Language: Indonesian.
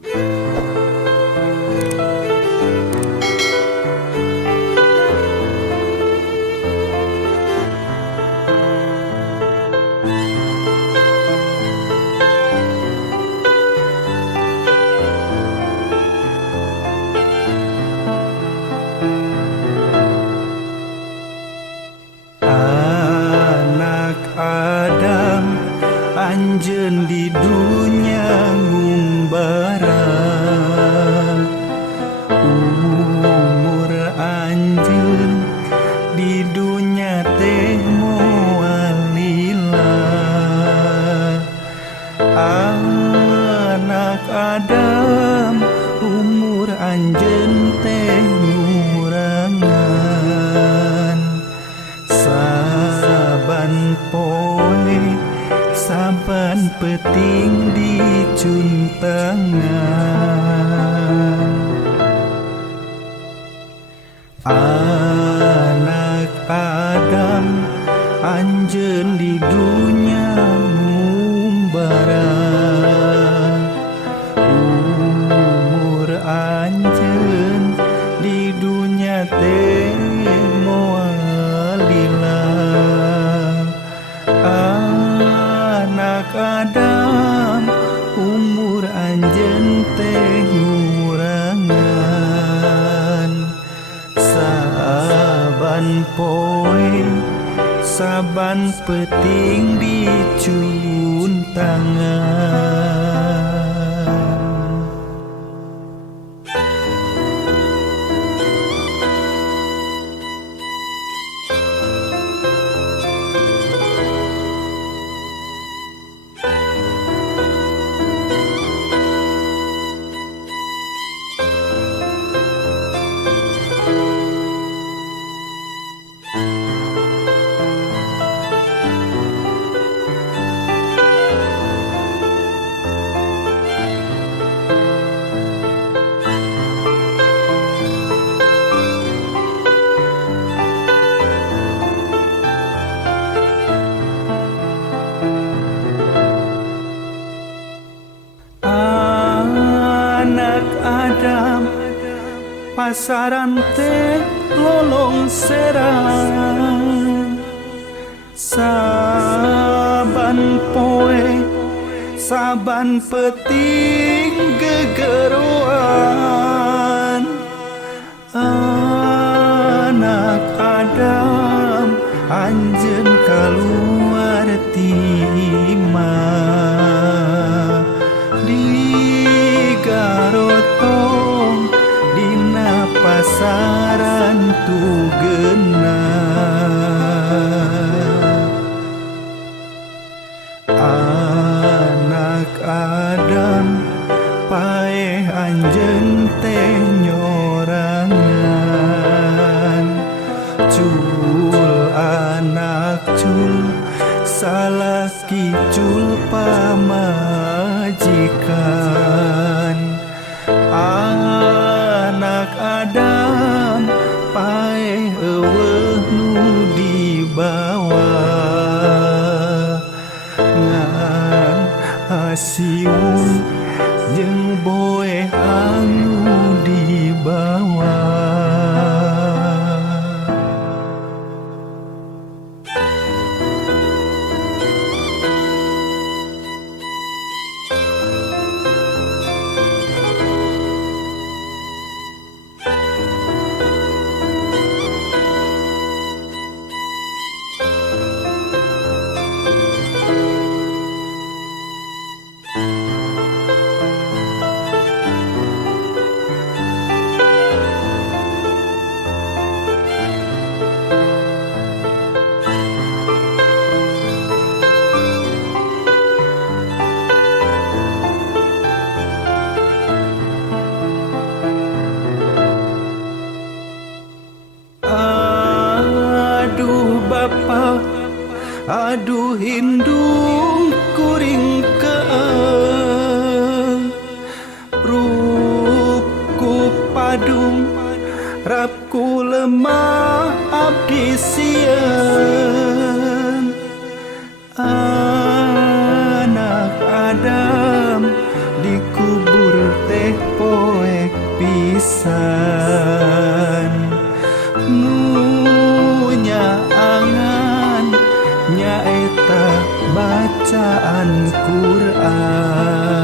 Anak Adam anjeun di dunia ngumbara, umur anjeun di dunia teh moal lila. Anak Adam umur anjeun teh ngurangan, saban poe saban peting dicuntangan. Anak Adam anjeun di dunia ngumbara, umur anjeun di dunia teh moal lila. Anak Adam umur anjeun teh ngurangan, saban poe saban peting dicuntangan. Anak Adam pasaran teh lolong serang, saban poe saban peting gegeruan. Anak Adam anjeun kaluar timah, digarotong dina pasaran tugeuna. Anak Adam paeh anjeun teh nyorangan, cul anak cul salaki cul pamajikan. Anak Adam paeh eueuh nu dibawa, ngan hasiung jeung boe anu dibawa. Bapa, aduh hindung kuring keeh, rupku padung rapku lemah abdi sieun. Anak Adam dikubur teh bacaan Quran.